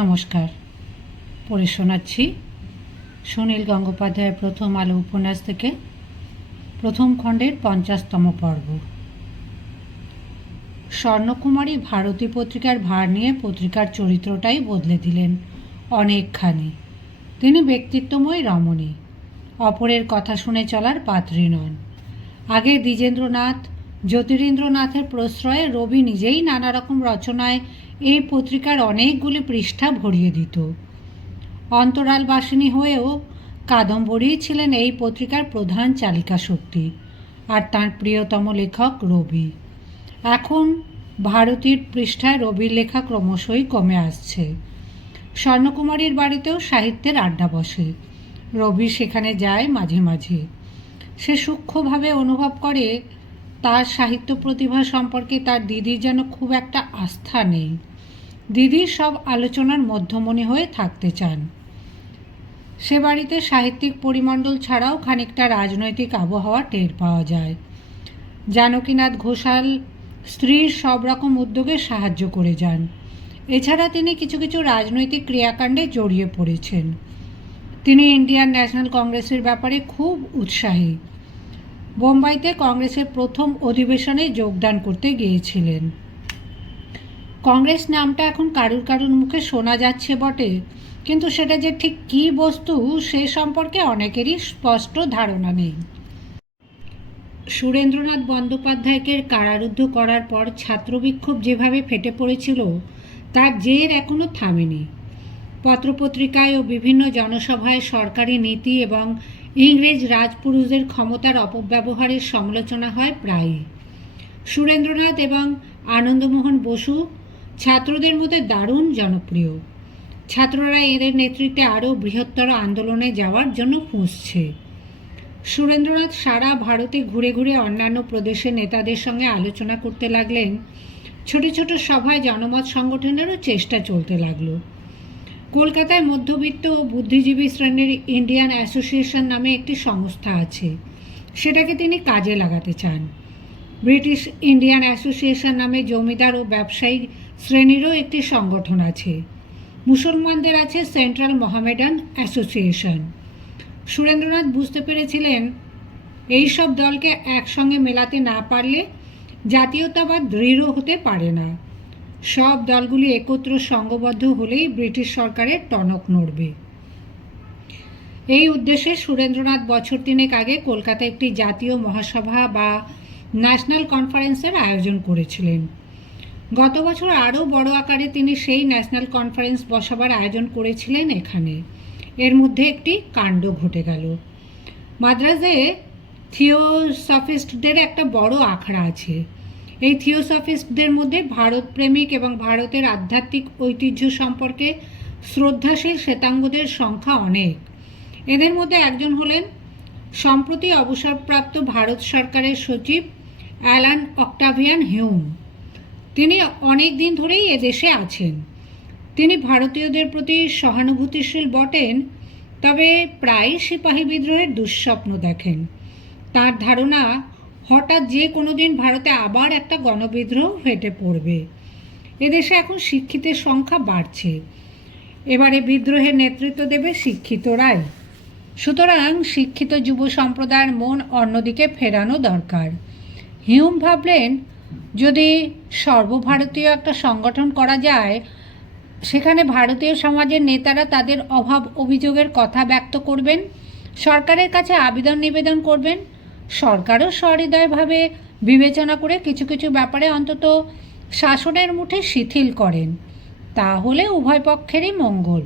নমস্কার। পড়ে শোনাচ্ছি সুনীল গঙ্গোপাধ্যায়ের প্রথম আলো উপন্যাস থেকে প্রথম খণ্ডের পঞ্চাশতম পর্ব। স্বর্ণকুমারী ভারতী পত্রিকার ভার নিয়ে পত্রিকার চরিত্রটাই বদলে দিলেন অনেকখানি। তিনি ব্যক্তিত্বময় রমণী, অপরের কথা শুনে চলার পাত্রী নন। আগে দ্বিজেন্দ্রনাথ, জ্যোতিরেন্দ্রনাথের প্রশ্রয়ে রবি নিজেই নানা রকম রচনায় এই পত্রিকার অনেকগুলি পৃষ্ঠা ভরিয়ে দিত। অন্তরালবাসিনী হয়েও কাদম্বরী ছিলেন এই পত্রিকার প্রধান চালিকা শক্তি আর তার প্রিয়তম লেখক রবি। এখন ভারতীর পৃষ্ঠায় রবির লেখা ক্রমশই কমে আসছে। স্বর্ণকুমারীর বাড়িতেও সাহিত্যের আড্ডা বসে। রবি সেখানে যায় মাঝে মাঝে। সে সূক্ষ্মভাবে অনুভব করে, তার সাহিত্য প্রতিভা সম্পর্কে তার দিদির যেন খুব একটা আস্থা নেই। দিদির সব আলোচনার মধ্যমণি হয়ে থাকতে চান। সে বাড়িতে সাহিত্যিক পরিমণ্ডল ছাড়াও খানিকটা রাজনৈতিক আবহাওয়া টের পাওয়া যায়। জানকীনাথ ঘোষাল স্ত্রীর সব রকম উদ্যোগে সাহায্য করে যান। এছাড়া তিনি কিছু কিছু রাজনৈতিক ক্রিয়াকাণ্ডে জড়িয়ে পড়েছেন। তিনি ইন্ডিয়ান ন্যাশনাল কংগ্রেসের ব্যাপারে খুব উৎসাহী। বোম্বাইতে কংগ্রেসের প্রথম অধিবেশনে যোগদান করতে গিয়েছিলেন। কংগ্রেস নামটা এখন কারুর কারুর মুখে শোনা যাচ্ছে বটে। কিন্তু সেটা যে ঠিক কী বস্তু, সে সম্পর্কে অনেকেরই স্পষ্ট ধারণা নেই। সুরেন্দ্রনাথ বন্দ্যোপাধ্যায়কে কারারুদ্ধ করার পর ছাত্রবিক্ষোভ যেভাবে ফেটে পড়েছিল, তার জের এখনও থামেনি। পত্রপত্রিকায় ও বিভিন্ন জনসভায় সরকারি নীতি এবং ইংরেজ রাজপুরুষদের ক্ষমতার অপব্যবহারের সমালোচনা হয় প্রায়ই। সুরেন্দ্রনাথ এবং আনন্দমোহন বসু ছাত্রদের মধ্যে দারুণ জনপ্রিয়। ছাত্ররা এদের নেতৃত্বে আরও বৃহত্তর আন্দোলনে যাওয়ার জন্য ফুঁসছে সুরেন্দ্রনাথ সারা ভারতে ঘুরে ঘুরে অন্যান্য প্রদেশের নেতাদের সঙ্গে আলোচনা করতে লাগলেন। ছোট ছোট সভায় জনমত সংগঠনেরও চেষ্টা চলতে লাগল। কলকাতায় মধ্যবিত্ত ও বুদ্ধিজীবী শ্রেণির ইন্ডিয়ান অ্যাসোসিয়েশন নামে একটি সংস্থা আছে। সেটাকে তিনি কাজে লাগাতে চান। ব্রিটিশ ইন্ডিয়ান অ্যাসোসিয়েশন নামে জমিদার ও ব্যবসায়ী শ্রেণীরও একটি সংগঠন আছে। মুসলমানদের আছে সেন্ট্রাল মোহামেডান অ্যাসোসিয়েশন। সুরেন্দ্রনাথ বুঝতে পেরেছিলেন, এই সব দলকে একসঙ্গে মেলাতে না পারলে জাতীয়তাবাদ দৃঢ় হতে পারে না। সব দলগুলি একত্র সংঘবদ্ধ হলেই ব্রিটিশ সরকারের টনক নড়বে। এই উদ্দেশ্যে সুরেন্দ্রনাথ বছর তিনেক আগে কলকাতায় একটি জাতীয় মহাসভা বা ন্যাশনাল কনফারেন্সের আয়োজন করেছিলেন। গত বছর আরও বড় আকারে তিনি সেই ন্যাশনাল কনফারেন্স বসাবার আয়োজন করেছিলেন এখানে। এর মধ্যে একটি কাণ্ড ঘটে গেল। মাদ্রাজে থিওসফিস্টদের একটা বড় আখড়া আছে। এই থিওসফিস্টদের মধ্যে ভারত প্রেমিক এবং ভারতের আধ্যাত্মিক ঐতিহ্য সম্পর্কে শ্রদ্ধাশীল শ্বেতাঙ্গদের সংখ্যা অনেক। এদের মধ্যে একজন হলেন সম্প্রতি অবসরপ্রাপ্ত ভারত সরকারের সচিব অ্যালান অক্টাভিয়ান হিউম। তিনি অনেক দিন ধরেই এদেশে আছেন। তিনি ভারতীয়দের প্রতি সহানুভূতিশীল বটেন, তবে প্রায় সিপাহী বিদ্রোহের দুঃস্বপ্ন দেখেন। তার ধারণা, হঠাৎ যে কোনো দিন ভারতে আবার একটা গণবিদ্রোহ ফেটে পড়বে। এদেশে এখন শিক্ষিতের সংখ্যা বাড়ছে। এবারে বিদ্রোহের নেতৃত্ব দেবে শিক্ষিতরাই। সুতরাং শিক্ষিত যুব সম্প্রদায়ের মন অন্যদিকে ফেরানো দরকার। হিউম ভাবলেন যদি সর্বভারতীয় একটা সংগঠন করা যায়, সেখানে ভারতীয় সমাজের নেতারা তাদের অভাব অভিযোগের কথা ব্যক্ত করবেন, সরকারের কাছে আবেদন নিবেদন করবেন, সরকারও সহৃদয়ভাবে বিবেচনা করে কিছু কিছু ব্যাপারে অন্তত শাসনের মুঠে শিথিল করেন। তাহলে উভয় পক্ষেরই মঙ্গল।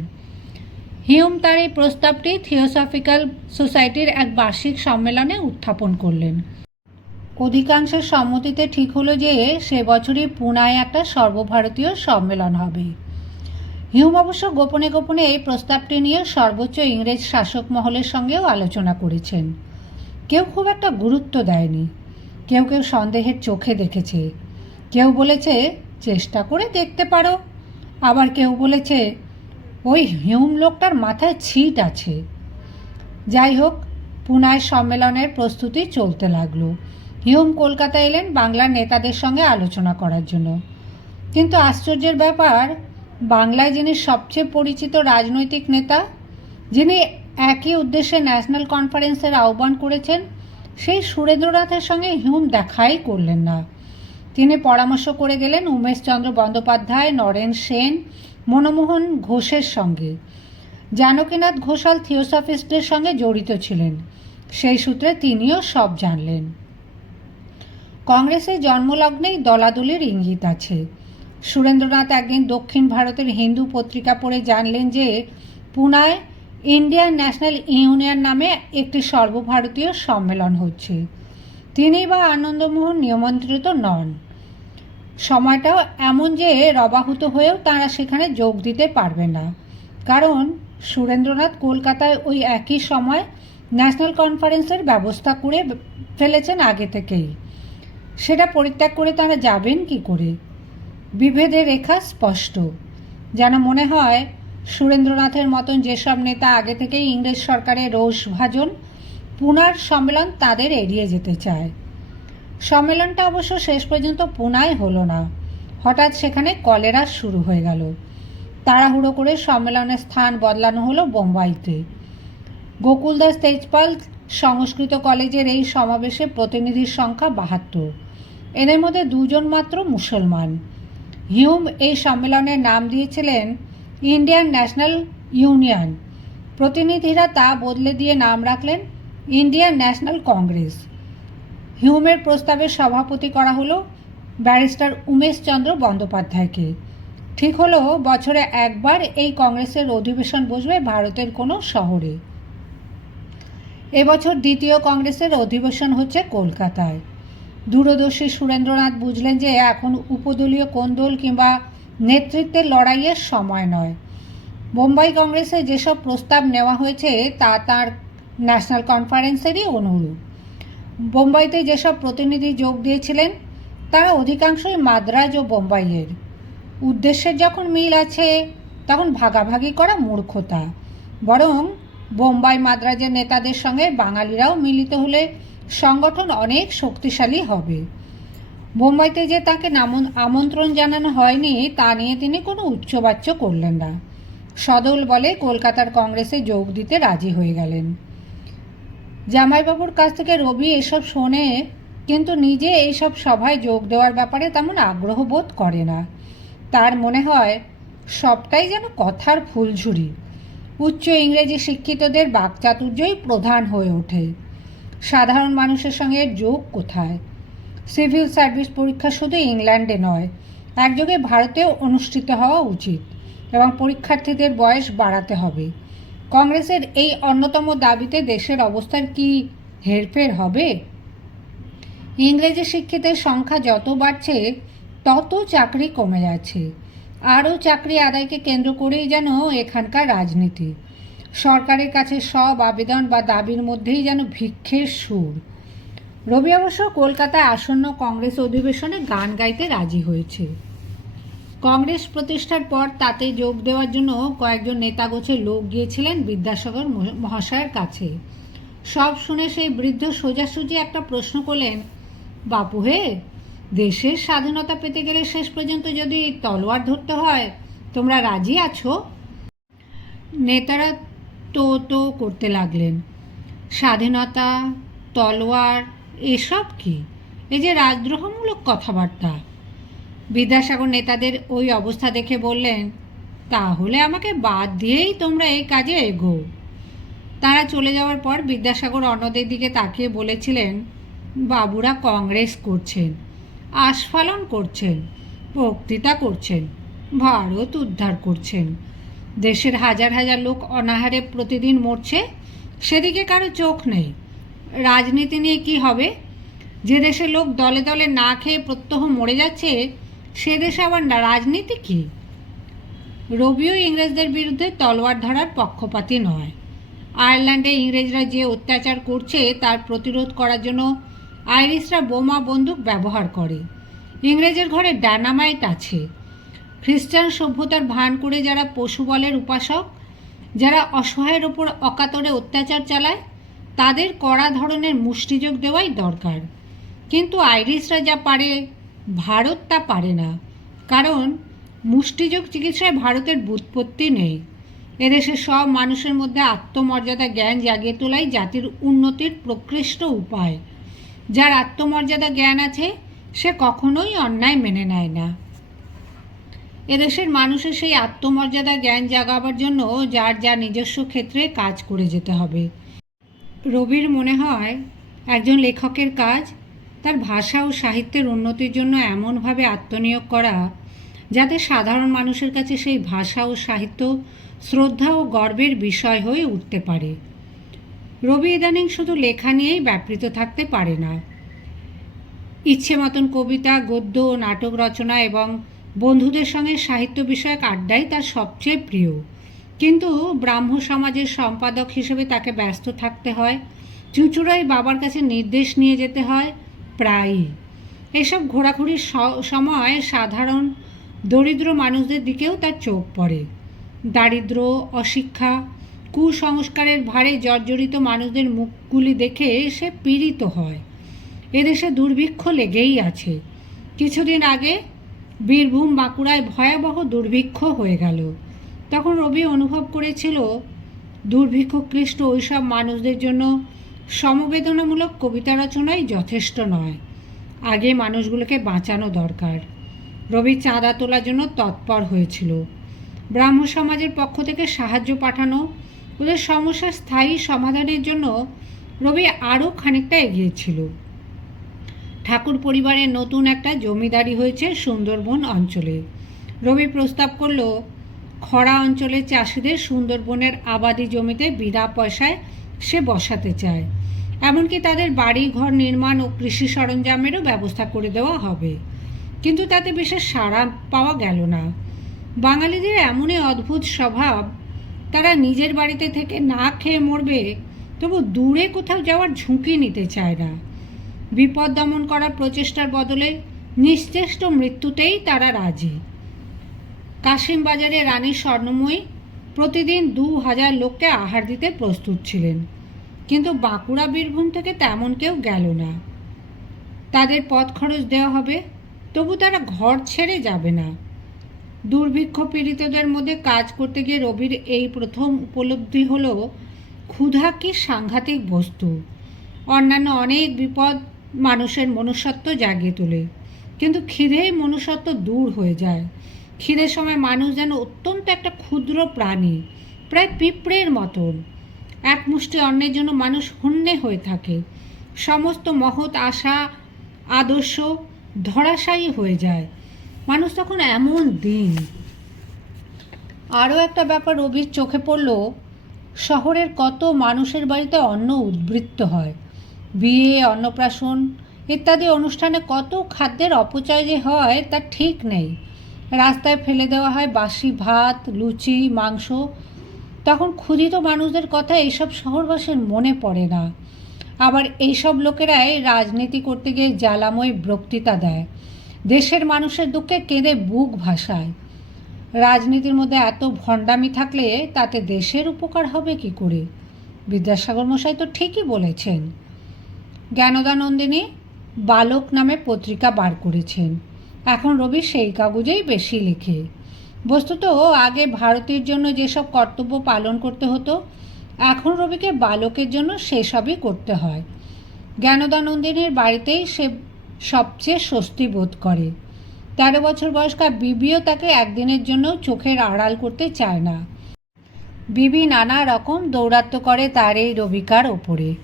হিউম তার এই প্রস্তাবটি থিওসফিক্যাল সোসাইটির এক বার্ষিক সম্মেলনে উত্থাপন করলেন। অধিকাংশের সম্মতিতে ঠিক হলো যে সে বছরই পুনায় একটা সর্বভারতীয় সম্মেলন হবে। হিউম অবশ্য গোপনে গোপনে এই প্রস্তাবটি নিয়ে সর্বোচ্চ ইংরেজ শাসক মহলের সঙ্গেও আলোচনা করেছেন। কেউ খুব একটা গুরুত্ব দেয়নি। কেউ কেউ সন্দেহের চোখে দেখেছে। কেউ বলেছে, চেষ্টা করে দেখতে পারো। আবার কেউ বলেছে, ওই হিউম লোকটার মাথায় ছিট আছে। যাই হোক, পুনায় সম্মেলনের প্রস্তুতি চলতে লাগল। হিউম কলকাতা এলেন বাংলার নেতাদের সঙ্গে আলোচনা করার জন্য। কিন্তু আশ্চর্যের ব্যাপার, বাংলায় যিনি সবচেয়ে পরিচিত রাজনৈতিক নেতা, যিনি একই উদ্দেশ্যে ন্যাশনাল কনফারেন্সের আহ্বান করেছেন, সেই সুরেন্দ্রনাথের সঙ্গে হিউম দেখাই করলেন না। তিনি পরামর্শ করে গেলেন উমেশচন্দ্র বন্দ্যোপাধ্যায়, নরেন সেন, মনমোহন ঘোষের সঙ্গে। জানকীনাথ ঘোষাল থিওসফিস্টদের সঙ্গে জড়িত ছিলেন। সেই সূত্রে তিনিও সব জানলেন। কংগ্রেসের জন্মলগ্নেই দলাদলির ইঙ্গিত আছে। সুরেন্দ্রনাথ একদিন দক্ষিণ ভারতের হিন্দু পত্রিকা পড়ে জানলেন যে, পুনায় ইন্ডিয়ান ন্যাশনাল ইউনিয়ন নামে একটি সর্বভারতীয় সম্মেলন হচ্ছে। তিনি বা আনন্দমোহন নিয়মন্ত্রিত নন। সময়টাও এমন যে রবাহুত হয়েও তারা সেখানে যোগ দিতে পারবে না। কারণ সুরেন্দ্রনাথ কলকাতায় ওই একই সময় ন্যাশনাল কনফারেন্সের ব্যবস্থা করে ফেলেছেন আগে থেকেই। সেটা পরিত্যাগ করে তারা যাবেন কি করে? বিভেদের রেখা স্পষ্ট। যেন মনে হয়, সুরেন্দ্রনাথের মতন যেসব নেতা আগে থেকেই ইংরেজ সরকারের রোষ ভাজন, পুনার সম্মেলন তাদের এড়িয়ে যেতে চায়। সম্মেলনটা অবশ্য শেষ পর্যন্ত পুনায় হলো না। হঠাৎ সেখানে কলেরা শুরু হয়ে গেল। তাড়াহুড়ো করে সম্মেলনের স্থান বদলানো হলো বোম্বাইতে। গোকুলদাস তেজপাল সংস্কৃত কলেজের এই সমাবেশে প্রতিনিধির সংখ্যা বাহাত্তর। এদের মধ্যে দুজন মাত্র মুসলমান। হিউম এই সম্মেলনের নাম দিয়েছিলেন ইন্ডিয়ান ন্যাশনাল ইউনিয়ন। প্রতিনিধিরা তা বদলে দিয়ে নাম রাখলেন ইন্ডিয়ান ন্যাশনাল কংগ্রেস। হিউমের প্রস্তাবে সভাপতি করা হলো ব্যারিস্টার উমেশচন্দ্র বন্দ্যোপাধ্যায়কে। ঠিক হলো বছরে একবার এই কংগ্রেসের অধিবেশন বসবে ভারতের কোনো শহরে। এবছর দ্বিতীয় কংগ্রেসের অধিবেশন হচ্ছে কলকাতায়। দূরদর্শী সুরেন্দ্রনাথ বুঝলেন যে এখন উপদলীয় কোন্দল কিংবা নেতৃত্বের লড়াইয়ের সময় নয়। বোম্বাই কংগ্রেসে যেসব প্রস্তাব নেওয়া হয়েছে, তা তার ন্যাশনাল কনফারেন্সেরই অনুরূপ। বোম্বাইতে যেসব প্রতিনিধি যোগ দিয়েছিলেন তারা অধিকাংশই মাদ্রাজ ও বোম্বাইয়ের। উদ্দেশ্যের যখন মিল আছে, তখন ভাগাভাগি করা মূর্খতা। বরং বোম্বাই মাদ্রাজের নেতাদের সঙ্গে বাঙালিরাও মিলিত হলে সংগঠন অনেক শক্তিশালী হবে। বোম্বাইতে যে তাকে নামন- আমন্ত্রণ জানানো হয়নি, তা নিয়ে তিনি কোনো উচ্চবাচ্য করলেন না। সদল বলে কলকাতার কংগ্রেসে যোগ দিতে রাজি হয়ে গেলেন। জামাইবাবুর কাছ থেকে রবি এসব শোনে, কিন্তু নিজে এইসব সভায় যোগ দেওয়ার ব্যাপারে তেমন আগ্রহ বোধ করে না। তার মনে হয়, সবটাই যেন কথার ফুলঝুরি। উচ্চ ইংরেজি শিক্ষিতদের বাকচাতুর্যই প্রধান হয়ে ওঠে। সাধারণ মানুষের সঙ্গে যোগ কোথায়? সিভিল সার্ভিস পরীক্ষা শুধু ইংল্যান্ডে নয়, একযোগে ভারতেও অনুষ্ঠিত হওয়া উচিত এবং পরীক্ষার্থীদের বয়স বাড়াতে হবে। কংগ্রেসের এই অন্যতম দাবিতে দেশের অবস্থার কি হেরফের হবে? ইংরেজি শিক্ষিতের সংখ্যা যত বাড়ছে, তত চাকরি কমে যাচ্ছে। আরও চাকরি আদায়কে কেন্দ্র করেই যেন এখানকার রাজনীতি। সরকারের কাছে সব আবেদন বা দাবির মধ্যেই যেন ভিক্ষের সুর। রবি অবশ্য কলকাতায় আসন্ন কংগ্রেস অধিবেশনে গান গাইতে রাজি হয়েছে। কংগ্রেস প্রতিষ্ঠার পর তাতে যোগ দেওয়ার জন্য কয়েকজন নেতাগোছের লোক গিয়েছিলেন বিদ্যাসাগর মহাশয়ের কাছে। সব শুনে সেই বৃদ্ধ সোজাসুজি একটা প্রশ্ন করলেন, বাপু হে, দেশের স্বাধীনতা পেতে গেলে শেষ পর্যন্ত যদি তলোয়ার ধরতে হয়, তোমরা রাজি আছো? নেতারা তো তো করতে লাগলেন। স্বাধীনতা, তলোয়ার, এসব কি? এই যে রাজদ্রোহমূলক কথাবার্তা। বিদ্যাসাগর নেতাদের ওই অবস্থা দেখে বললেন, তাহলে আমাকে বাদ দিয়েই তোমরা এই কাজে এগো। তারা চলে যাওয়ার পর বিদ্যাসাগর অন্যদের দিকে তাকিয়ে বলেছিলেন, বাবুরা কংগ্রেস করছেন, আস্ফালন করছেন, বক্তৃতা করছেন, ভারত উদ্ধার করছেন দেশের হাজার হাজার লোক অনাহারে প্রতিদিন মরছে, সেদিকে কারও চোখ নেই। রাজনীতি নিয়ে কি হবে? যে দেশের লোক দলে দলে না খেয়ে প্রত্যহ মরে যাচ্ছে, সে দেশে আবার রাজনীতি কী? রবিও ইংরেজদের বিরুদ্ধে তলোয়ার ধরার পক্ষপাতী নয়। আয়ারল্যান্ডে ইংরেজরা যে অত্যাচার করছে, তার প্রতিরোধ করার জন্য আইরিশরা বোমা বন্দুক ব্যবহার করে। ইংরেজের ঘরে ডায়নামাইট আছে। খ্রিস্টান সভ্যতার ভান করে যারা পশু বলের উপাসক, যারা অসহায়ের ওপর অকাতরে অত্যাচার চালায়, তাদের কড়া ধরনের মুষ্টিযোগ দেওয়াই দরকার। কিন্তু আইরিশরা যা পারে, ভারত তা পারে না। কারণ মুষ্টিযোগ চিকিৎসায় ভারতের বুৎপত্তি নেই। এদেশের সব মানুষের মধ্যে আত্মমর্যাদা জ্ঞান জাগিয়ে তোলাই জাতির উন্নতির প্রকৃষ্ট উপায়। যার আত্মমর্যাদা জ্ঞান আছে, সে কখনোই অন্যায় মেনে নেয় না। এদেশের মানুষের সেই আত্মমর্যাদা জ্ঞান জাগাবার জন্য যার যা নিজস্ব ক্ষেত্রে কাজ করে যেতে হবে। রবির মনে হয়, একজন লেখকের কাজ তার ভাষা ও সাহিত্যের উন্নতির জন্য এমনভাবে আত্মনিয়োগ করা যাতে সাধারণ মানুষের কাছে সেই ভাষা ও সাহিত্য শ্রদ্ধা ও গর্বের বিষয় হয়ে উঠতে পারে। রবি ইদানিং শুধু লেখা নিয়েই ব্যাপৃত থাকতে পারে না। ইচ্ছে মতন কবিতা, গদ্য ও নাটক রচনা এবং বন্ধুদের সঙ্গে সাহিত্য বিষয়ক আড্ডাই তার সবচেয়ে প্রিয়। কিন্তু ব্রাহ্ম সমাজের সম্পাদক হিসেবে তাকে ব্যস্ত থাকতে হয় চুচুড়াই বাবার কাছে নির্দেশ নিয়ে যেতে হয় প্রায়ই। এসব ঘোরাঘুরির সময় সাধারণ দরিদ্র মানুষদের দিকেও তার চোখ পড়ে। দারিদ্র, অশিক্ষা, কুসংস্কারের ভারে জর্জরিত মানুষদের মুখগুলি দেখে সে পীড়িত হয়। এদেশে দুর্ভিক্ষ লেগেই আছে। কিছুদিন আগে বীরভূম বাঁকুড়ায় ভয়াবহ দুর্ভিক্ষ হয়ে গেল। তখন রবি অনুভব করেছিল দুর্ভিক্ষক্লিষ্ট ওইসব মানুষদের জন্য সমবেদনামূলক কবিতা রচনাই যথেষ্ট নয়। আগে মানুষগুলোকে বাঁচানো দরকার। রবি চাঁদা তোলার জন্য তৎপর হয়েছিল। ব্রাহ্ম সমাজের পক্ষ থেকে সাহায্য পাঠানো, ওদের সমস্যার স্থায়ী সমাধানের জন্য রবি আরও খানিকটা এগিয়েছিল। ঠাকুর পরিবারের নতুন একটা জমিদারি হয়েছে সুন্দরবন অঞ্চলে। রবি প্রস্তাব করল, খরা অঞ্চলের চাষিদের সুন্দরবনের আবাদি জমিতে বিনা পয়সায় সে বসাতে চায়। এমনকি তাদের বাড়ি ঘর নির্মাণ ও কৃষি সরঞ্জামেরও ব্যবস্থা করে দেওয়া হবে। কিন্তু তাতে বিশেষ সাড়া পাওয়া গেল না। বাঙালিদের এমনই অদ্ভুত স্বভাব, তারা নিজের বাড়িতে থেকে না খেয়ে মরবে, তবু দূরে কোথাও যাওয়ার ঝুঁকি নিতে চায় না। বিপদ দমন করার প্রচেষ্টার বদলে নিশ্চেষ্ট মৃত্যুতেই তারা রাজি। কাশিম বাজারে রানী স্বর্ণময়ী প্রতিদিন দু হাজার লোককে আহার দিতে প্রস্তুত ছিলেন। কিন্তু বাঁকুড়া বীরভূম থেকে তেমন কেউ গেল না। তাদের পথ খরচ দেওয়া হবে, তবু তারা ঘর ছেড়ে যাবে না। দুর্ভিক্ষ পীড়িতদের মধ্যে কাজ করতে গিয়ে রবির এই প্রথম উপলব্ধি হল, ক্ষুধা কি সাংঘাতিক বস্তু? অন্যান্য অনেক বিপদ মানুষের মনুষ্যত্ব জাগিয়ে তোলে। কিন্তু খিদেই মনুষ্যত্ব দূর হয়ে যায়। খিদের সময় মানুষ যেন অত্যন্ত একটা ক্ষুদ্র প্রাণী, প্রায় পিঁপড়ের মতন। এক মুষ্টি অন্যের জন্য মানুষ হন্যে হয়ে থাকে। সমস্ত মহৎ আশা, আদর্শ ধরাশায়ী হয়ে যায়। মানুষ তখন এমন দিন। আরও একটা ব্যাপার রবির চোখে পড়ল, শহরের কত মানুষের বাড়িতে অন্ন উদ্বৃত্ত হয়। বিয়ে, অন্নপ্রাশন ইত্যাদি অনুষ্ঠানে কত খাদ্যের অপচয় যে হয় তা ঠিক নেই। রাস্তায় ফেলে দেওয়া হয় বাসি ভাত, লুচি, মাংস। তখন ক্ষুধিত মানুষদের কথা এইসব শহরবাসীর মনে পড়ে না। আবার এইসব লোকেরাই রাজনীতি করতে গিয়ে জ্বালাময় বক্তৃতা দেয়। দেশের মানুষের দুঃখে কেঁদে বুক ভাসায়। রাজনীতির মধ্যে এত ভণ্ডামি থাকলে তাতে দেশের উপকার হবে কি করে? বিদ্যাসাগর মশাই তো ঠিকই বলেছেন। জ্ঞানদানন্দিনী বালক নামে পত্রিকা বার করেছেন। এখন রবি সেই কাগজেই বেশি লিখে। বস্তুত আগে ভারতের জন্য যেসব কর্তব্য পালন করতে হতো, এখন রবিকে বালকের জন্য সেসবই করতে হয়। জ্ঞানদানন্দিনীর বাড়িতেই সে সবচেয়ে স্বস্তি বোধ করে। তেরো বছর বয়স্কা বিবিও তাকে একদিনের জন্য চোখের আড়াল করতে চায় না। বিবি নানা রকম দৌরাত্ম করে তার এই রবিকার ওপরে।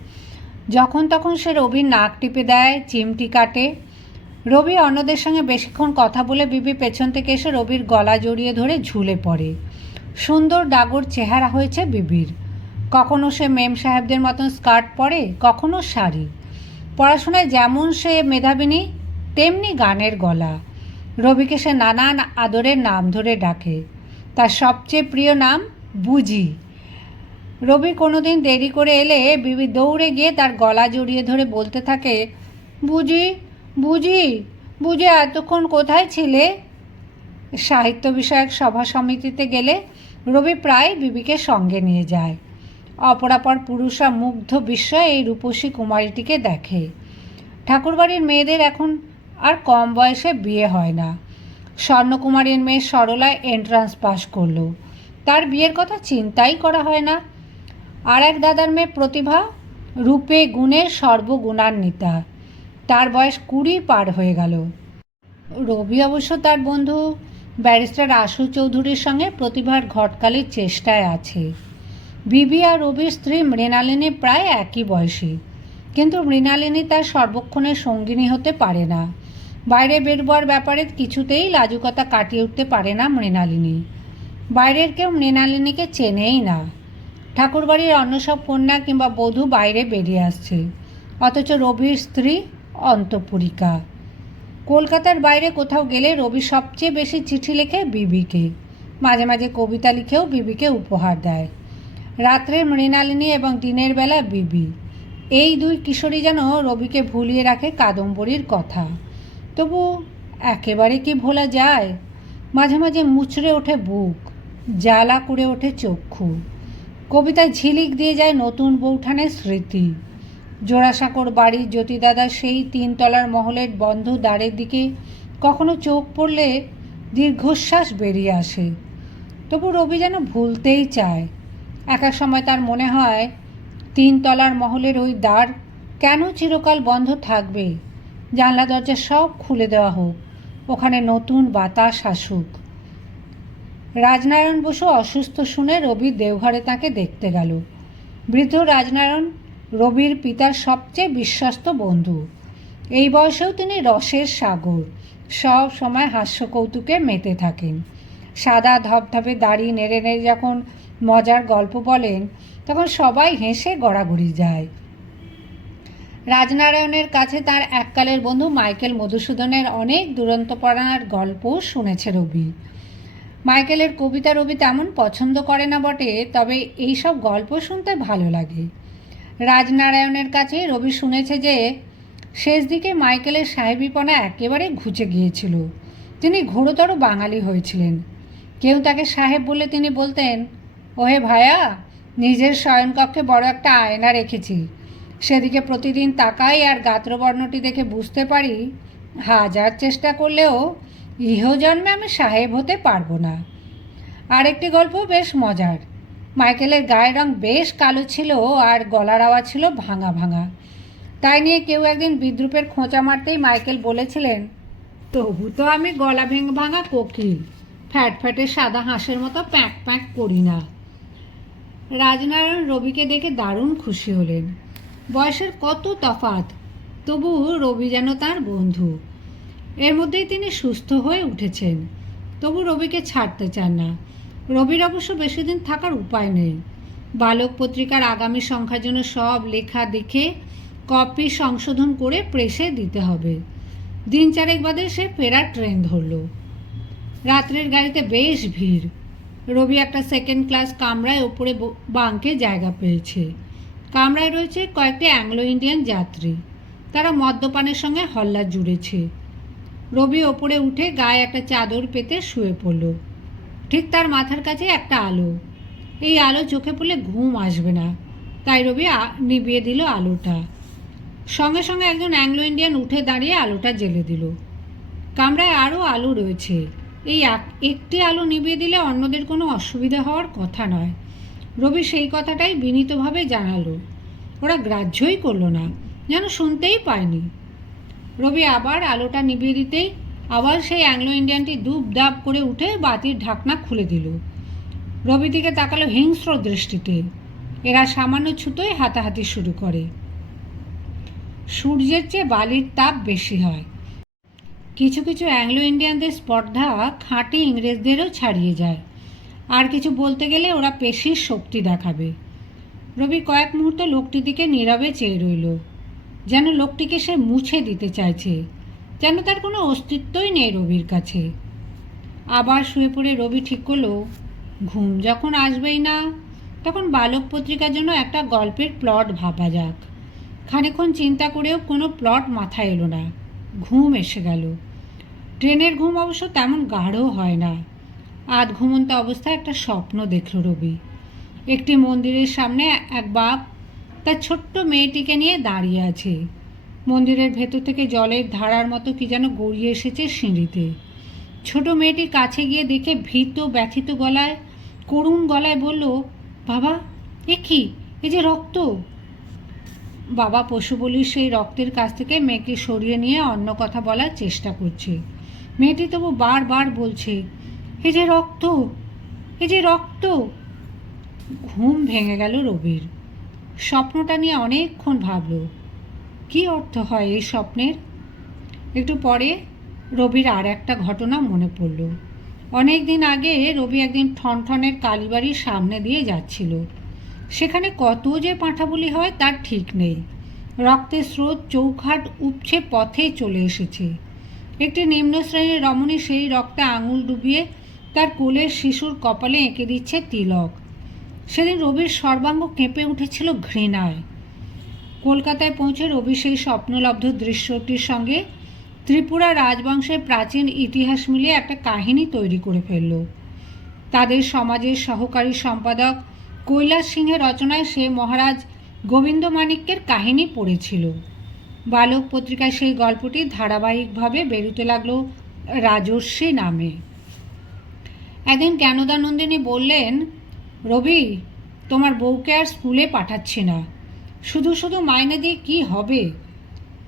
যখন তখন সে রবির নাক টিপে দেয়, চিমটি কাটে। রবি অন্যদের সঙ্গে বেশিক্ষণ কথা বলে বিবি পেছন থেকে এসে রবির গলা জড়িয়ে ধরে ঝুলে পড়ে। সুন্দর ডাগর চেহারা হয়েছে বিবির। কখনো সে মেম সাহেবদের মতন স্কার্ট পরে, কখনো শাড়ি। পড়াশোনায় যেমন সে মেধাবিনী, তেমনি গানের গলা। রবিকে সে নানান আদরের নাম ধরে ডাকে। তার সবচেয়ে প্রিয় নাম বুজি। রবি কোনোদিন দেরি করে এলে বিবি দৌড়ে গিয়ে তার গলা জড়িয়ে ধরে বলতে থাকে, বুঝি বুঝি বুঝি এতক্ষণ কোথায় ছিলে? সাহিত্য বিষয়ক সভা সমিতিতে গেলে রবি প্রায় বিবিকে সঙ্গে নিয়ে যায়। অপরাপর পুরুষরা মুগ্ধ বিস্ময়ে এই রূপসী কুমারীটিকে দেখে। ঠাকুরবাড়ির মেয়েদের এখন আর কম বয়সে বিয়ে হয় না। স্বর্ণকুমারীর মেয়ে সরলা এন্ট্রান্স পাশ করল। তার বিয়ের কথা চিন্তাই করা হয় না। আর এক দাদার মেয়ে প্রতিভা, রূপে গুণে সর্বগুণান্বিতা। তার বয়স কুড়ি পার হয়ে গেল। রবি অবশ্য তার বন্ধু, ব্যারিস্টার আশু চৌধুরীর সঙ্গে প্রতিভার ঘটকালির চেষ্টায় আছে। বিবি আর রবির স্ত্রী মৃণালিনী প্রায় একই বয়সী। কিন্তু মৃণালিনী তার সর্বক্ষণের সঙ্গিনী হতে পারে না। বাইরে বেরোবার ব্যাপারে কিছুতেই লাজুকতা কাটিয়ে উঠতে পারে না মৃণালিনী। বাইরের কেউ মৃণালিনীকে চেনেই না। ঠাকুরবাড়ির অন্য সব কন্যা কিংবা বধূ বাইরে বেরিয়ে আসছে। অথচ রবির স্ত্রী অন্তপুরিকা। কলকাতার বাইরে কোথাও গেলে রবি সবচেয়ে বেশি চিঠি লেখে বিবিকে। মাঝে মাঝে কবিতা লিখেও বিবিকে উপহার দেয়। রাত্রে মৃণালিনী এবং দিনের বেলা বিবি। এই দুই কিশোরী যেন রবিকে ভুলিয়ে রাখে কাদম্বরীর কথা। তবু একেবারে কি ভোলা যায়? মাঝে মাঝে মুচড়ে ওঠে বুক, জ্বালা করে ওঠে চক্ষু। কবিতায় ঝিলিক দিয়ে যায় নতুন বৌঠানের স্মৃতি। জোড়াসাঁকোর বাড়ির জ্যোতিদাদার সেই তিনতলার মহলের বন্ধ দ্বারের দিকে কখনো চোখ পড়লে দীর্ঘশ্বাস বেরিয়ে আসে। তবু রবি যেন ভুলতেই চায়। এক এক সময় তার মনে হয়, তিনতলার মহলের ওই দ্বার কেন চিরকাল বন্ধ থাকবে? জানলা দরজা সব খুলে দেওয়া হোক, ওখানে নতুন বাতাস আসুক। রাজনারায়ণ বসু অসুস্থ শুনে রবি দেওঘরে তাকে দেখতে গেল। বৃদ্ধ রাজনারায়ণ রবির পিতার সবচেয়ে বিশ্বস্ত বন্ধু। এই বয়সেও তিনি রসের সাগর। সব সময় হাস্য কৌতুকে মেতে থাকেন। সাদা ধপধপে দাড়ি নেড়ে নেড়ে যখন মজার গল্প বলেন, তখন সবাই হেসে গড়াগড়ি যায়। রাজনারায়ণের কাছে তার এককালের বন্ধু মাইকেল মধুসূদনের অনেক দুরন্তপরার গল্পও শুনেছে রবি। মাইকেলের কবিতা রবি তেমন পছন্দ করে না বটে, তবে এই সব গল্প শুনতে ভালো লাগে। রাজনারায়ণের কাছে রবি শুনেছে যে, শেষ দিকে মাইকেলের সাহেবিপনা একেবারে ঘুচে গিয়েছিল। তিনি ঘোরতর বাঙালি হয়েছিলেন। কেউ তাকে সাহেব বলে তিনি বলতেন, ওহে ভায়া, নিজের শয়নকক্ষে বড় একটা আয়না রেখেছি। সেদিকে প্রতিদিন তাকাই আর গাত্রবর্ণটি দেখে বুঝতে পারি, হাজার চেষ্টা করলেও ইহজন্মে আমি সাহেব হতে পারব না। আরেকটি গল্প বেশ মজার। মাইকেলের গায়ের রং বেশ কালো ছিল আর গলার আওয়াজ ছিল ভাঙা ভাঙা। তাই নিয়ে কেউ একদিন বিদ্রুপের খোঁচা মারতেই মাইকেল বলেছিলেন, তবু তো আমি গলা ভেঙ ভাঙা কোকিল, ফ্যাট ফ্যাটের সাদা হাঁসের মতো প্যাঁক প্যাঁক করি না। রাজনারায়ণ রবিকে দেখে দারুণ খুশি হলেন। বয়সের কত তফাত তবু রবি যেন তার বন্ধু। এর মধ্যেই তিনি সুস্থ হয়ে উঠেছেন। তবু রবিকে ছাড়তে চান না। রবির অবশ্য বেশি দিন থাকার উপায় নেই। বালক পত্রিকার আগামী সংখ্যার জন্য সব লেখা দেখে কপি সংশোধন করে প্রেসে দিতে হবে। দিন চারেক বাদে সে ফেরার ট্রেন ধরল। রাত্রের গাড়িতে বেশ ভিড়। রবি একটা সেকেন্ড ক্লাস কামরায় ওপরে বাঙ্কে জায়গা পেয়েছে। কামরায় রয়েছে কয়েকটি অ্যাংলো ইন্ডিয়ান যাত্রী। তারা মদ্যপানের সঙ্গে হল্লা জুড়েছে। রবি ওপরে উঠে গায়ে একটা চাদর পেতে শুয়ে পড়ল। ঠিক তার মাথার কাছে একটা আলো। এই আলো চোখে পড়লে ঘুম আসবে না। তাই রবি নিভিয়ে দিল আলোটা। সঙ্গে সঙ্গে একজন অ্যাংলো ইন্ডিয়ান উঠে দাঁড়িয়ে আলোটা জ্বেলে দিল। কামরায় আরও আলো রয়েছে। এই এক- একটি আলো নিভিয়ে দিলে অন্যদের কোনো অসুবিধা হওয়ার কথা নয়। রবি সেই কথাটাই বিনীতভাবে জানালো। ওরা গ্রাহ্যই করল না। যেন শুনতেই পায়নি। রবি আবার আলোটা নিভিয়ে দিতেই আবার সেই অ্যাংলো ইন্ডিয়ানটি দুপ দাপ করে উঠে বাতির ঢাকনা খুলে দিল। রবি দিকে তাকালো হিংস্র দৃষ্টিতে। এরা সামান্য ছুতোয় হাতাহাতি শুরু করে। সূর্যের চেয়ে বালির তাপ বেশি হয়। কিছু কিছু অ্যাংলো ইন্ডিয়ানদের স্পর্ধা খাঁটি ইংরেজদেরও ছাড়িয়ে যায়। আর কিছু বলতে গেলে ওরা পেশির শক্তি দেখাবে। রবি কয়েক মুহূর্ত লোকটির দিকে নীরবে চেয়ে রইল। যেন লোকটিকে সে মুছে দিতে চাইছে, যেন তার কোনো অস্তিত্বই নেই রবির কাছে। আবার শুয়ে পড়ে রবি ঠিক করল, ঘুম যখন আসবেই না, তখন বালক পত্রিকার জন্য একটা গল্পের প্লট ভাবা যাক। খানিক্ষণ চিন্তা করেও কোনো প্লট মাথায় এলো না। ঘুম এসে গেল। ট্রেনের ঘুম অবশ্য তেমন গাঢ় হয় না। আধ ঘুমন্ত অবস্থায় একটা স্বপ্ন দেখল রবি। একটি মন্দিরের সামনে এক বাপ তার ছোট্ট মেয়েটিকে নিয়ে দাঁড়িয়ে আছে। মন্দিরের ভেতর থেকে জলের ধারার মতো কি যেন গড়িয়ে এসেছে সিঁড়িতে। ছোট মেয়েটি কাছে গিয়ে দেখে ভীত ব্যথিত গলায়, করুণ গলায় বলল, বাবা, এ কি? এ যে রক্ত! বাবা পশু বলির সেই রক্তের কাছ থেকে মেয়েকে সরিয়ে নিয়ে অন্য কথা বলার চেষ্টা করছে। মেয়েটি তবু বারবার বলছে, এ যে রক্ত! এ যে রক্ত! ঘুম ভেঙে গেল রবির। স্বপ্নটা নিয়ে অনেকক্ষণ ভাবল। কী অর্থ হয় এই স্বপ্নের? একটু পরে রবির আর একটা ঘটনা মনে পড়ল। অনেক দিন আগে রবি একদিন ঠনঠনের কালীবাড়ির সামনে দিয়ে যাচ্ছিল। সেখানে কত যে পাঁঠাবুলি হয় তার ঠিক নেই। রক্তের স্রোত চৌখাট উপছে পথে চলে এসেছে। একটি নিম্ন শ্রেণির রমণী সেই রক্তে আঙুল ডুবিয়ে তার কোলের শিশুর কপালে এঁকে দিচ্ছে তিলক। সেদিন রবির সর্বাঙ্গ কেঁপে উঠেছিল ঘৃণায়। কলকাতায় পৌঁছে রবি সেই স্বপ্নলব্ধ দৃশ্যটির সঙ্গে ত্রিপুরা রাজবংশের প্রাচীন ইতিহাস মিলিয়ে একটা কাহিনী তৈরি করে ফেলল। তাদের সমাজের সহকারী সম্পাদক কৈলাস সিংহের রচনায় সে মহারাজ গোবিন্দ মাণিক্যের কাহিনী পড়েছিল। বালক পত্রিকায় সেই গল্পটি ধারাবাহিকভাবে বেরোতে লাগল রাজস্বী নামে। একদিন জ্ঞানদানন্দিনী বললেন রবি, তোমার বউকে আর স্কুলে পাঠাচ্ছি না। শুধু শুধু মাইনে দিয়ে কি হবে?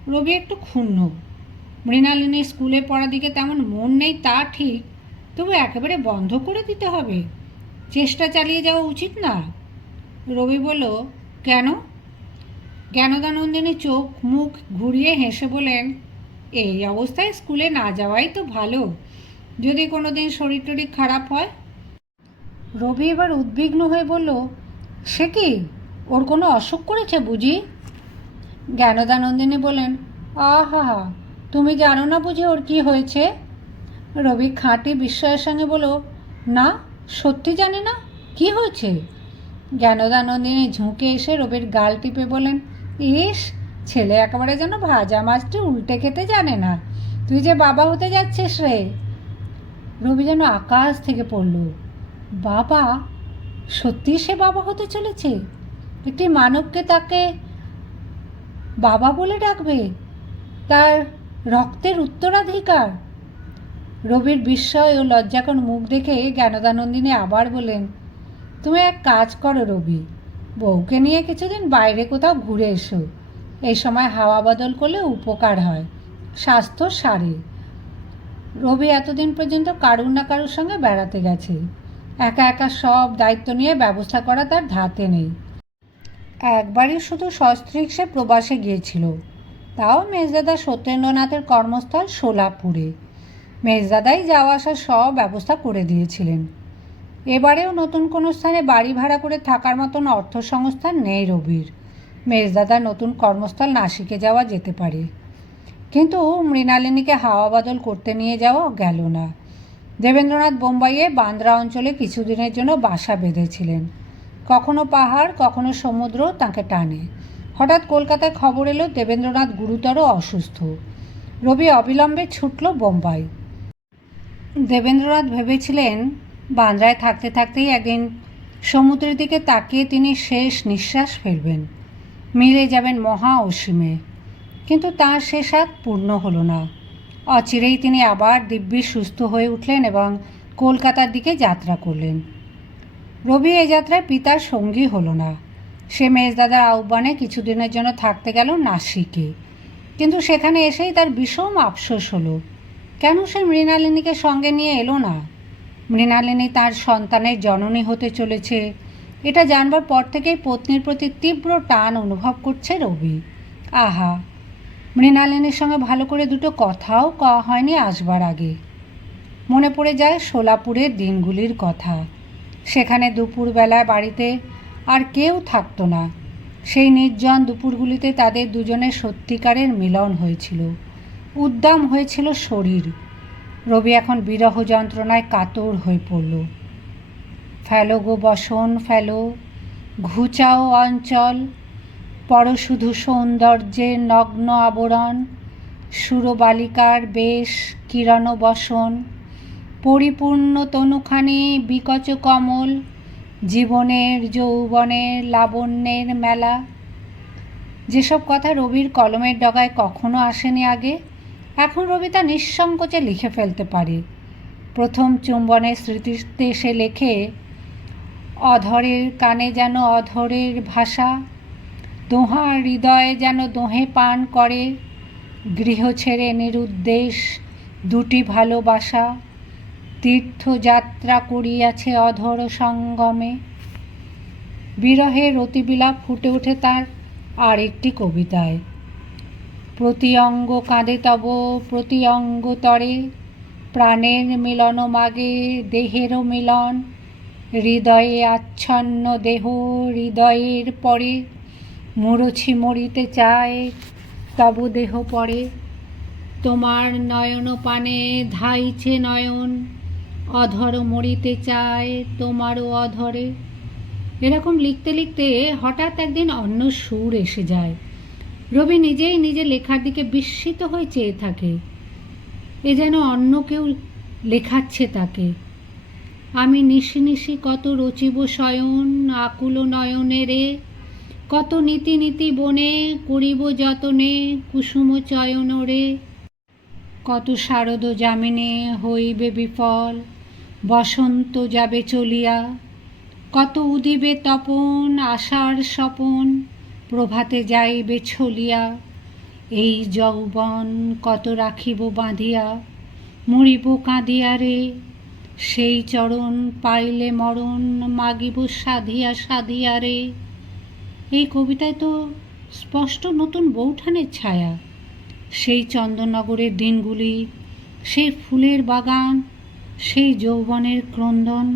রবি একটু ক্ষুণ্ণ। মৃণালিনীর স্কুলে পড়ার দিকে তেমন মন নেই, তা ঠিক, তবু একেবারে বন্ধ করে দিতে হবে। চেষ্টা চালিয়ে যাওয়া উচিত না? রবি বলল, কেন? জ্ঞানদানন্দিনী চোখ মুখ ঘুরিয়ে হেসে বলেন এই অবস্থায় স্কুলে না যাওয়াই তো ভালো। যদি কোনো দিন শরীর টরীর খারাপ হয় রবি এবার উদ্বিগ্ন হয়ে বলল, সে কি? ওর কোনো অসুখ করেছে বুঝি? জ্ঞানদানন্দিনী বলেন আহা, তুমি জানো না বুঝি ওর কি হয়েছে? রবি খাঁটি বিস্ময়ের সঙ্গে বলো না, সত্যি জানে না, কি হয়েছে? জ্ঞানদানন্দিনী ঝুঁকে এসে রবির গাল টিপে বলেন ইস, ছেলে একেবারে যেন ভাজা মাছটি উল্টে খেতে জানে না, তুই যে বাবা হতে যাচ্ছিস রে। রবি যেন আকাশ থেকে পড়ল। বাবা সত্যি সে বাবা হতে চলেছে? একটি মানবকে তাকে বাবা বলে ডাকবে? তার রক্তের উত্তরাধিকার? রবির বিস্ময় ও লজ্জাকর মুখ দেখে জ্ঞানদানন্দিনী আবার বলেন তুমি এক কাজ করো রবি, বউকে নিয়ে কিছুদিন বাইরে কোথাও ঘুরে এসো। এই সময় হাওয়া বদল করলে উপকার হয়, স্বাস্থ্য সারে। রবি এতদিন পর্যন্ত কারুর না কারুর সঙ্গে বেড়াতে গেছে। একা একা সব দায়িত্ব নিয়ে ব্যবস্থা করা তার ধাতে নেই। একবারই শুধু সস্ত্রীক সে প্রবাসে গিয়েছিল। তাও মেজদাদা সত্যেন্দ্রনাথের কর্মস্থল সোলাপুরে। মেজদাদাই যাওয়া আসার সব ব্যবস্থা করে দিয়েছিলেন। এবারেও নতুন কোনো স্থানে বাড়ি ভাড়া করে থাকার মতন অর্থ সংস্থান নেই রবির। মেজদাদার নতুন কর্মস্থল নাসিকে যাওয়া যেতে পারে। কিন্তু মৃণালিনীকে হাওয়া বদল করতে নিয়ে যাওয়া গেল না। দেবেন্দ্রনাথ বোম্বাইয়ে বান্দ্রা অঞ্চলে কিছুদিনের জন্য বাসা বেঁধেছিলেন। কখনো পাহাড়, কখনো সমুদ্র তাকে টানে। হঠাৎ কলকাতায় খবর এলো, দেবেন্দ্রনাথ গুরুতর অসুস্থ। রবি অবিলম্বে ছুটল বোম্বাই। দেবেন্দ্রনাথ ভেবেছিলেন, বান্দ্রায় থাকতে থাকতেই একদিন সমুদ্রের দিকে তাকিয়ে তিনি শেষ নিঃশ্বাস ফেলবেন। মিলে যাবেন মহা অসীমে। কিন্তু তার স্বাদ পূর্ণ হলো না। অচিরেই তিনি আবার দিব্যি সুস্থ হয়ে উঠলেন এবং কলকাতার দিকে যাত্রা করলেন। রবি এ যাত্রায় পিতার সঙ্গী হলো না। সে মেজদাদার আহ্বানে কিছুদিনের জন্য থাকতে গেল নাসিকে। কিন্তু সেখানে এসেই তার বিষম আফসোস হলো। কেন সে মৃণালিনীকে সঙ্গে নিয়ে এলো না? মৃণালিনী তার সন্তানের জননী হতে চলেছে। এটা জানবার পর থেকেই পত্নীর প্রতি তীব্র টান অনুভব করছে রবি। আহা! মৃণালিনীর সঙ্গে ভালো করে দুটো কথাও কওয়া হয়নি আসবার আগে। মনে পড়ে যায় সোলাপুরের দিনগুলির কথা। সেখানে দুপুরবেলায় বাড়িতে আর কেউ থাকতো না। সেই নির্জন দুপুরগুলিতে তাদের দুজনের সত্যিকারের মিলন হয়েছিল। উদ্দাম হয়েছিল শরীর। রবি এখন বিরহ যন্ত্রণায় কাতর হয়ে পড়ল। ফেলো গো বসন, ফেলো। ঘুচাও অঞ্চল পর শুধু সৌন্দর্যের নগ্ন আবরণ, সুরবালিকার বেশ কিরণ বসন, পরিপূর্ণ তনুখানি বিকচ কমল, জীবনের যৌবনের লাবণ্যের মেলা। যেসব কথা রবির কলমের ডগায় কখনো আসেনি আগে, এখন রবি তা নিঃসংকোচে লিখে ফেলতে পারে। প্রথম চুম্বনের স্মৃতিতে সে লেখে, অধরের কানে যেন অধরের ভাষা দোহা হৃদয়ে যেন দোহে পান করে। গৃহ ছেড়ে নিরুদ্দেশ, দুটি ভালোবাসা। তীর্থযাত্রা করিয়াছে অধর সঙ্গমে। বিরহের অতিবিলাপ ফুটে ওঠে তার আর একটি কবিতায়। প্রতি অঙ্গ কাঁদে তব প্রতি অঙ্গ তরে। প্রাণের মিলন মাগে, দেহেরও মিলন। হৃদয়ে আচ্ছন্ন দেহ, হৃদয়ের পরে। মুড়ছি মরিতে চায়, তব দেহ পড়ে। তোমার নয়ন পানে ধাইছে নয়ন, অধর মরিতে চায় তোমারও অধরে। এরকম লিখতে লিখতে হঠাৎ একদিন অন্য সুর এসে যায়। রবি নিজেই নিজে লেখার দিকে বিস্মিত হয়ে চেয়ে থাকে। এ যেন অন্য কেউ লেখাচ্ছে তাকে। আমি নিশি নিশি কত রচিব শয়ন, আকুল নয়নেরে কত নীতি নীতি বনে করিব যতনে, কুসুম চয়ন রে কত শারদ জামিনে হইবে বিফল, বসন্ত যাবে চলিয়া। কত উদিবে তপন আশার স্বপন, প্রভাতে যাইবে ছলিয়া। এই যৌবন কত রাখিব বাঁধিয়া, মরিব কাঁদিয়া রে সেই চরণ পাইলে মরণ, মাগিব সাধিয়া সাধিয়া রে এই কবিতায় তো স্পষ্ট নতুন বৌঠানের ছায়া। সেই চন্দননগরের দিনগুলি, সেই ফুলের বাগান, সেই যৌবনের ক্রন্দন।